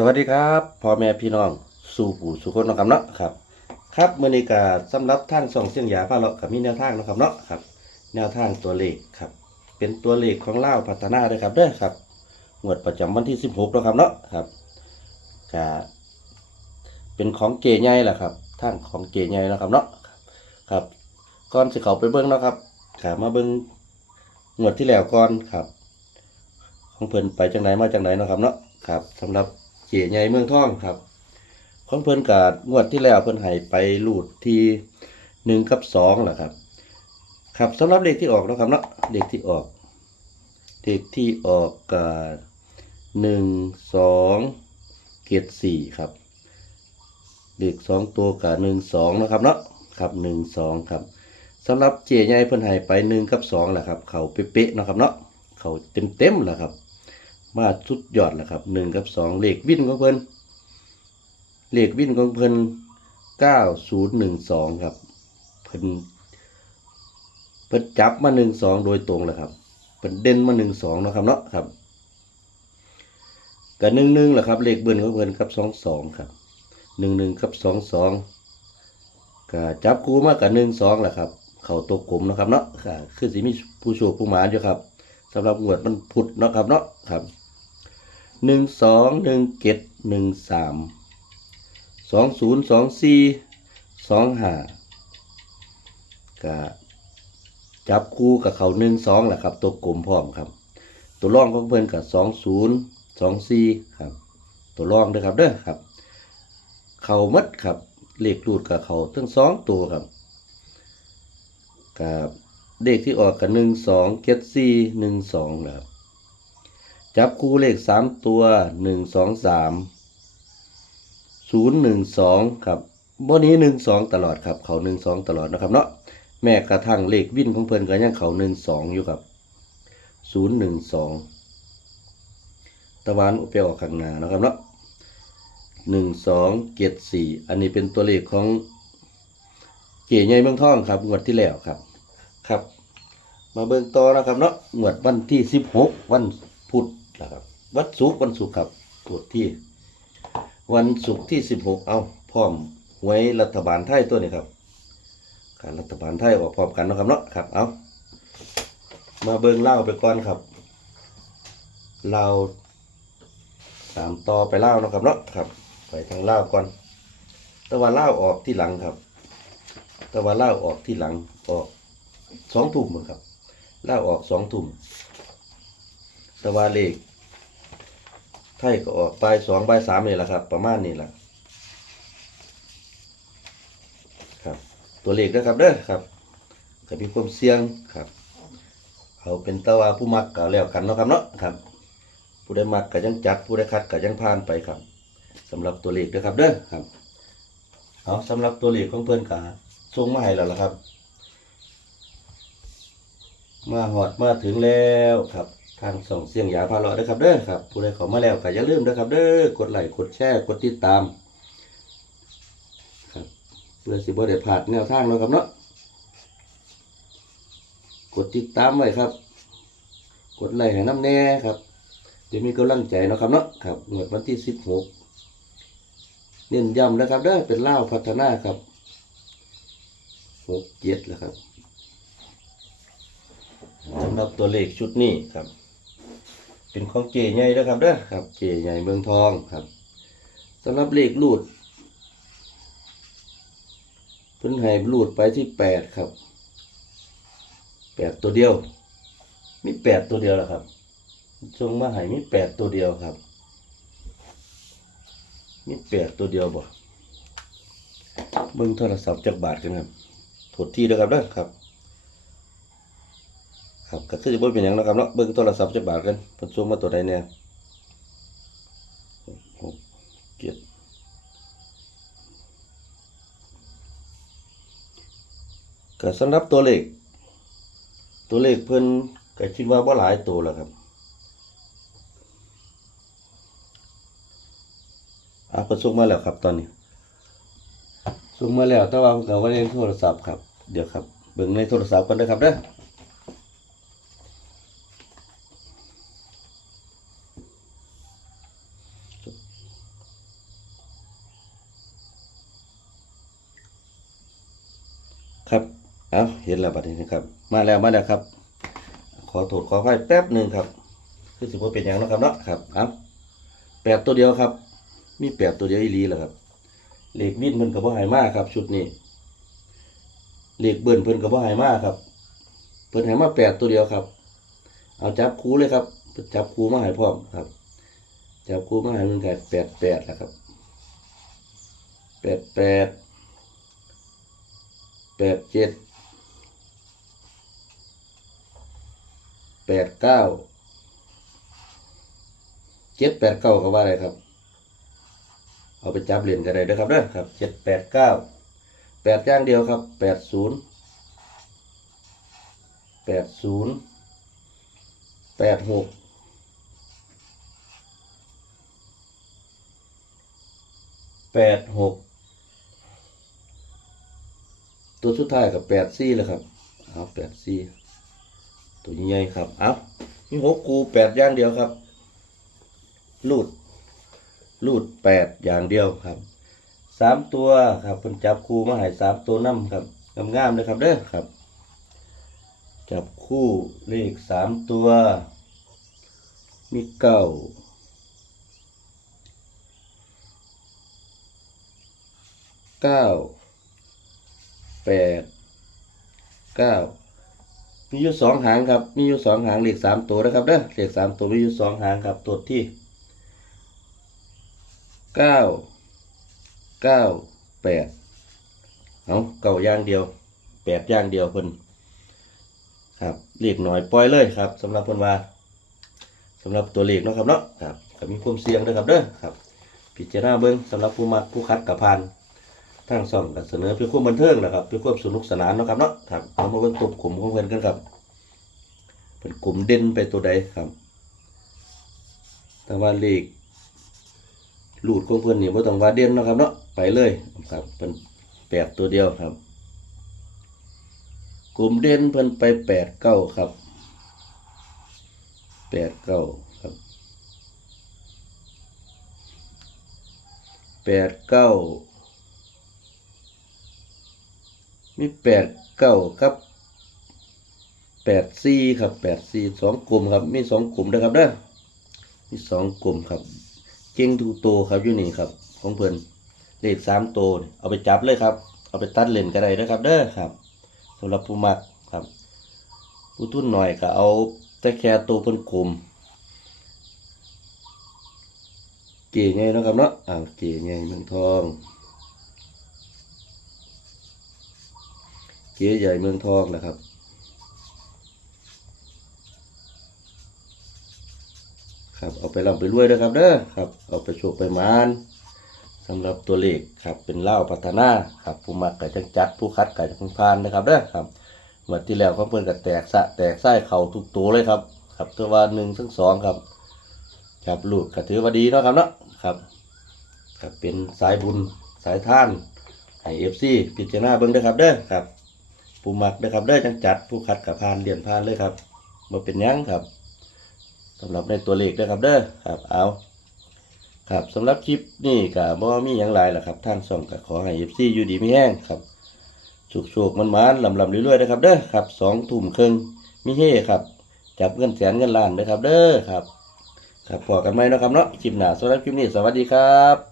สวัสดีครับพ่อแม่พี่น้องสู่ผู้สู่คนนะครับเนาะครับ ครับมื้อนี้ก็สำหรับทางส่องเสียงหยาพาเลาะก็มีแนวทางนะครับเนาะครับ แนวทางตัวเลขครับ เป็นตัวเลขของเล่าพัฒนาเด้อครับเด้อครับงวดประจำวันที่ 16นะครับเนาะครับก็เป็นของเกใหญ่แหละครับทางของเกใหญ่นะครับเนาะครับก่อนสิเขาไปเบิ่งเนาะครับก็มาเบิ่งงวดที่แล้วก่อนครับ ของเพิ่นไปจังไหนมาจังไหนเนาะครับเนาะครับสำหรับ เจีใหญ่เมืองท่องครับ ของเพิ่นกาดงวดที่แล้วเพิ่นให้ไปรูดที่หนึ่งกับสองแหละครับ ครับสำหรับเลขที่ออกเนาะครับเนาะเลขที่ออกเลขที่ออกกาหนึ่งสองเกียรสี่ครับเลขสองตัวกับหนึ่งสองนะครับเนาะครับหนึ่งสองครับสำหรับเจีใหญ่เพิ่นให้ไปหนึ่งกับสองแหละครับ เขาเป๊ะๆนะครับเนาะเขาเต็มๆแหละครับ มาสุดยอดแหละครับหนึ่งกับสองเลขวิ่นของเพิ่นเลขวิ่นของเพิ่นเก้าศูนย์หนึ่งสองครับเพิ่นเพิ่นจับมาหนึ่งสองโดยตรงแหละครับเพิ่นเด่นมาหนึ่งสองนะครับเนาะครับกับหนึ่งหนึ่งแหละครับเลขเบิ้ลของเพิ่นกับสองสองครับหนึ่งหนึ่งกับสองสองก็จับคู่มากับหนึ่งสองแหละครับ เข่าตกกลมนะครับเนาะค่ะคือสิมีผู้โชคผู้หมาอยู่ครับสำหรับงวดมันผุดเนาะครับเนาะครับ หนึ่งสองหนึ่งเจ็ดหนึ่งสามสองศูนย์สองสี่สองห้าก็จับคู่กับเขาหนึ่งสองแหละครับ ตัวกลมพร้อมครับ ตัวร่องของเพื่อนกับสองศูนย์สองสี่ครับ ตัวร่องด้วยครับเด้อครับ เขามัดครับเลขรูดกับเขาทั้งสองตัวครับกับเลขที่ออกกับหนึ่งสองเจ็ดสี่หนึ่งสองนะครับ จับคู่เลขสามตัวหนึ่งสองสามศูนย์หนึ่งสองครับบนนี้หนึ่งสองตลอดครับ เขาหนึ่งสองตลอดนะครับเนาะแม้กระทั่งเลขวินของเพิ่นก็ยังเขาหนึ่งสองอยู่ครับศูนย์หนึ่งสองตะวันอุปเปออกข้างหน้านะครับเนาะหนึ่งสองเจ็ดสี่อันนี้เป็นตัวเลขของเก๋ใหญ่เมืองทองครับงวดที่แล้วครับครับ มาเบิ่งต่อนะครับเนาะงวดวันที่สิบหกวันพุธ นะครับ วันศุกร์วันศุกร์ครับพุธที่ วันศุกร์ที่สิบหกเอาพร้อมหวยรัฐบาลไทยตัวนี้ครับ การรัฐบาลไทยออกพร้อมกันนะครับเนาะครับเอามาเบิ่งเล่าไปก่อนครับเราตามต่อไปเล่านะครับเนาะครับ ไปทางเล่าก่อนต่ว่าเล่าออกที่หลังครับต่ว่าเล่าออกที่หลังออกสองทุ่มครับเล่าออกสองทุ่มต่ว่าเลข ไทยก็ออกบ่ายสองบ่ายสามนี่แหละครับ ประมาณนี้แหละครับ ตัวเลขนะครับเด้อครับก็มีความเสี่ยงครับ เอาเป็นตะวาผู้มักก็แล้วกันเนาะครับเนาะครับ ผู้ใดมักก็ยังจัดผู้ใดคัดก็ยังผ่านไปครับสำหรับตัวเลขนะครับเด้อครับเอาสำหรับตัวเลขของเพื่อนกาส่งมาให้แล้วล่ะครับ มาหอดมาถึงแล้วครับ ทางส่องเสียงยาพาเลาะเด้อครับเด้อครับ ผู้ใดเขามาแล้วก็อย่าลืมเด้อครับเด้อกดไลค์กดแชร์กดติดตามครับเพื่อสิบ่ได้พลาดแนวทางเนาะครับเนาะกดติดตามไว้ครับ กดไลค์ให้น้ำแน่ครับจะมีกำลังใจเนาะครับเนาะครับงวดวันที่สิบหกเน้นย้ำนะครับเด้อเป็นเล่าพัฒนาครับหกเจ็ดแล้วครับสำหรับตัวเลขชุดนี้ครับ เป็นของเจใหญ่นะครับเด้อครับ เจใหญ่เมืองทองครับสำหรับเลขรูดเพิ่นให้รูดไปที่แปดครับแปดตัวเดียว มีแปดตัวเดียวแหละครับจงมาให้มีแปดตัวเดียวครับ มีแปดตัวเดียวบ่เบิ่งโทรศัพท์จากบาทกันครับถดที่เด้อครับเด้อครับ ครับก็คือจะบ่เป็นหยังนะครับเนาะเบิ่งโทรศัพท์จะบาทกันเพิ่นส่งมาตัวใดแน่หกเจ็ดก็สำหรับตัวเลข ตัวเลขเพิ่นก็คิดว่าบ่หลายตัวแล้วครับอะเพิ่นส่งมาแล้วครับตอนนี้ส่งมาแล้วแต่ว่าเพิ่นก็บ่ได้ในโทรศัพท์ครับ เดี๋ยวครับเบิ่งในโทรศัพท์กันเด้อครับเด้อ ค เอาเห็นแล้วบัดนี้นะครับ มาแล้วมาแล้วครับ ขอโทษขออภัยแป๊บหนึ่งครับ คือสิว่าเป็นอย่างนะครับเนาะครับเอาแปดตัวเดียวครับ มีแปดตัวเดียวอีลีแหละครับเหลขวินเพิ่นก็บ่ใหายมากครับ ชุดนี้เหลขเบิ้นเพิ่นก็บ่ใหายมากครับ เพิ่นให้มาแปดตัวเดียวครับ เอาจับคูเลยครับ จับคูมาให้พร้อมครับ จับคูมาให้มันก็แปดแปดแหละครับแปดแปดแปดเจ็ด แปดเก้าเจ็ดแปดเก้าก็ว่าอะไรครับ เอาไปจับเหรียญกันได้ด้ครับเด้อครับเจ็ดแปดเก้าแปดย่างเดียวครับแปดศูนย์แปดศูนย์แปดหกแปดหกตัวสุดท้ายกับแปดซี่เลยครับเอาแปดซี่ ตัวใหญ่ครับเอามีหกกูแปดอย่างเดียวครับ ลูด ลูดแปดอย่างเดียวครับสามตัวครับเพิ่นจับคู่มาให้สามตัวน้ำครับงามๆเลยครับเด้อครับ จับคู่เลขสามตัว มีเก้าเก้าแปดเก้า มีอยู่สองหางครับ มีอยู่สองหางเหลขสามตัวนะครับเด้อเลขสามตัวมีอยู่สองหางครับ ตัวที่เก้าเก้าแปดเอาเก้าย่างเดียวแปดย่างเดียวเพิ่นครับเหลขหน่อยปล่อยเลยครับสำหรับเพิ่นว่าสำหรับตัวเหลขเนาะครับเนาะครับก็มีความเสี่ยงด้วยครับเด้อครับ พิจารณาเบิ่งสำหรับผู้มักผู้คัดกับพาน ทางซ่องก็เสนอเพื่อความบันเทิงนะครับเพื่อความสนุกสนานนะครับเนาะครับเอามาเบิ่งตบกลุ่มของเพิ่อนกันครับเป็นกลุ่มเด่นไปตัวใดครับแต่ว่าเลขลูดของเพื่อนนี่บ่ต้องว่าเด่นนะครับเนาะไปเลยครับเป็นแปดตัวเดียวครับ กลุ่มเด่นเพิ่นไปแปดเก้าครับแปดเก้าครับแปดเก้า มีแปดเก้าครับแปดสี่ครับแปดสี่สองกลุ่มครับ มีสองกลุ่มนะครับเด้อมีสองกลุ่มครับ เก่งทุกตัวครับอยู่นี่ครับ ของเพิ่อนเลขสามตัวนี่เอาไปจับเลยครับ เอาไปตัดเล่นก็ได้นะครับ เด้อครับสำหรับผู้มักครับ ผู้ทุนหน่อยก็เอาแต่แค่ตัวเพิ่นกลุ่มเก๋ไงนะครับเนาะอ่าวเก๋ไงเมืองทอง เก๋ใหญ่เมืองทองนะครับครับเอาไปลำไปรวยด้วยครับเด้อครับเอาไปโชคไปมานสำหรับตัวเลขครับเป็นเล่าพัฒนาครับผู้มักไก่จังจัดผู้คัดไก่จังพานนะครับเด้อครับเมื่อที่แล้วเขาเพิ่อนก็แตกสะแตกไส้เข่าทุกตัวเลยครับ ครับตัวว่าหนึ่งทั้งสองครับครับลูกก็ถือว่าดีเนาะครับเนาะครับครับเป็นสายบุญสายท่านให้เอฟซีพิจารณาเบิ่งด้อครับเด้อครับ ผู้มักเด้อครับเด้อจังจัดผู้คัดกับพานเรียนพานเลยครับมาเป็นยังครับสำหรับในตัวเลขนะครับเด้อครับเอาครับสำหรับคลิปนี่ก็บ่มีหยังหลายล่ะครับ ท่างส่องก็ขอให้ FC อยู่ดีไมีแห้งครับสุกๆมันๆลำๆเรื่อยๆนะครับเด้อครับสองทุ่มครึ่งมีเฮครับ จับเงินแสนเงินล้านนะครับเด้อครับ ครับพอกันไหมนะครับเนาะคลิปหน้าสำหรับคลิปนี้สวัสดีครับ